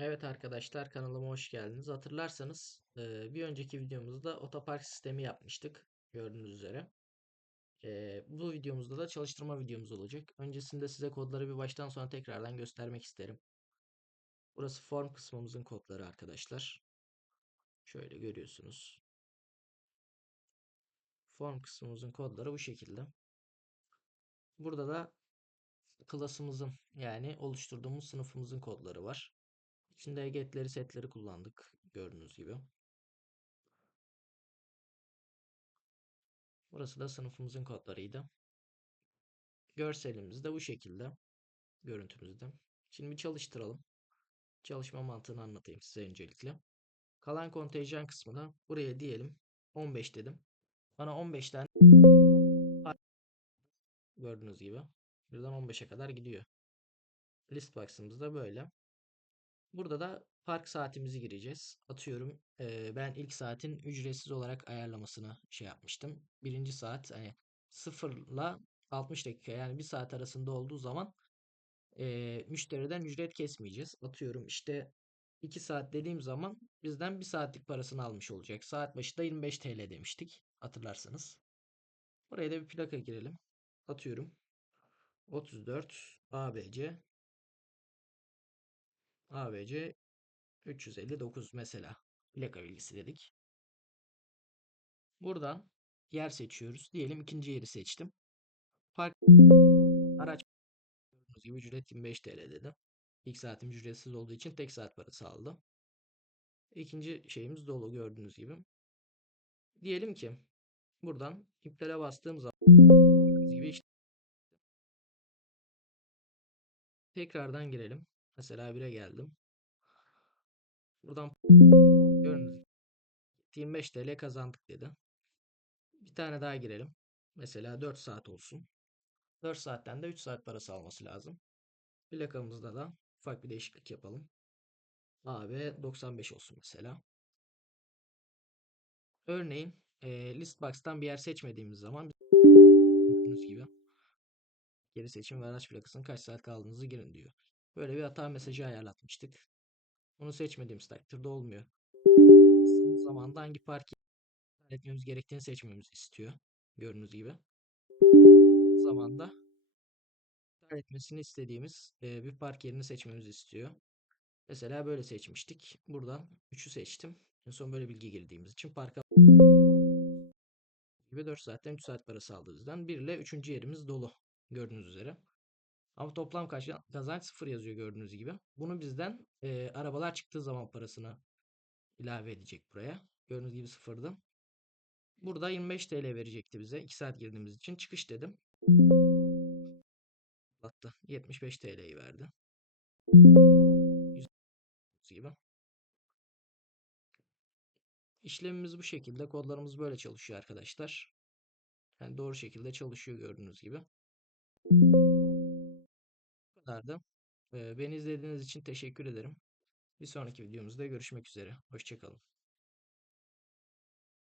Evet arkadaşlar kanalıma hoş geldiniz. Hatırlarsanız bir önceki videomuzda otopark sistemi yapmıştık. Gördüğünüz üzere. Bu videomuzda da çalıştırma videomuz olacak. Öncesinde size kodları bir baştan sona tekrardan göstermek isterim. Burası form kısmımızın kodları arkadaşlar. Şöyle görüyorsunuz. Form kısmımızın kodları bu şekilde. Burada da klasımızın yani oluşturduğumuz sınıfımızın kodları var. İçinde getleri setleri kullandık gördüğünüz gibi. Burası da sınıfımızın kodlarıydı. Görselimiz de bu şekilde. Görüntümüzde. Şimdi bir çalıştıralım. Çalışma mantığını anlatayım size öncelikle. Kalan kontenjan kısmına buraya diyelim 15 dedim. Bana 15 tane gördüğünüz gibi buradan 15'e kadar gidiyor. List box'ımız da böyle. Burada da park saatimizi gireceğiz. Atıyorum e, ben ilk saatin ücretsiz olarak ayarlamasını şey yapmıştım. Birinci saat hani 0 ile 60 dakika yani bir saat arasında olduğu zaman e, müşteriden ücret kesmeyeceğiz. Atıyorum işte 2 saat dediğim zaman bizden bir saatlik parasını almış olacak. Saat başı da 25 TL demiştik hatırlarsanız. Buraya da bir plaka girelim. Atıyorum 34 ABC ABC 359 mesela plaka bilgisi dedik. Buradan yer seçiyoruz. Diyelim ikinci yeri seçtim. Park araç gibi ücret 25 TL dedim. İlk saatim ücretsiz olduğu için tek saat parası aldım. İkinci şeyimiz dolu gördüğünüz gibi. Diyelim ki buradan iplere bastığım zaman gibi işte tekrardan girelim. Mesela 1'e geldim. Buradan gördüğünüz 25 TL kazandık dedi. Bir tane daha girelim. Mesela 4 saat olsun. 4 saatten de 3 saat parası alması lazım. Plakamızda da ufak bir değişiklik yapalım. AB 95 olsun mesela. Örneğin e, list box'tan bir yer seçmediğimiz zaman gördüğünüz gibi geri seçim ve araç plakasının kaç saat kaldığınızı girin diyor. Böyle bir hata mesajı ayarlatmıştık. Bunu seçmediğimiz takdirde olmuyor. Bastığımız zaman da hangi park etmemiz gerektiğini seçmemizi istiyor. Gördüğünüz gibi. Zamanda iptal etmesini istediğimiz e, bir park yerini seçmemizi istiyor. Mesela böyle seçmiştik. Buradan 3'ü seçtim. En son böyle bilgi girdiğimiz için parka gibi 4 saatten 3 saat parası aldığımızdan 1 ile 3. yerimiz dolu. Gördüğünüz üzere. Ama toplam kazanç 0 yazıyor gördüğünüz gibi. Bunu bizden e, arabalar çıktığı zaman parasını ilave edecek buraya. Gördüğünüz gibi sıfırdı. Burada 25 TL verecekti bize 2 saat girdiğimiz için. Çıkış dedim. Attı. 75 TL'yi verdi. gibi. İşlemimiz bu şekilde. Kodlarımız böyle çalışıyor arkadaşlar. Yani doğru şekilde çalışıyor gördüğünüz gibi. Bu kadardı. Beni izlediğiniz için teşekkür ederim. Bir sonraki videomuzda görüşmek üzere. Hoşçakalın.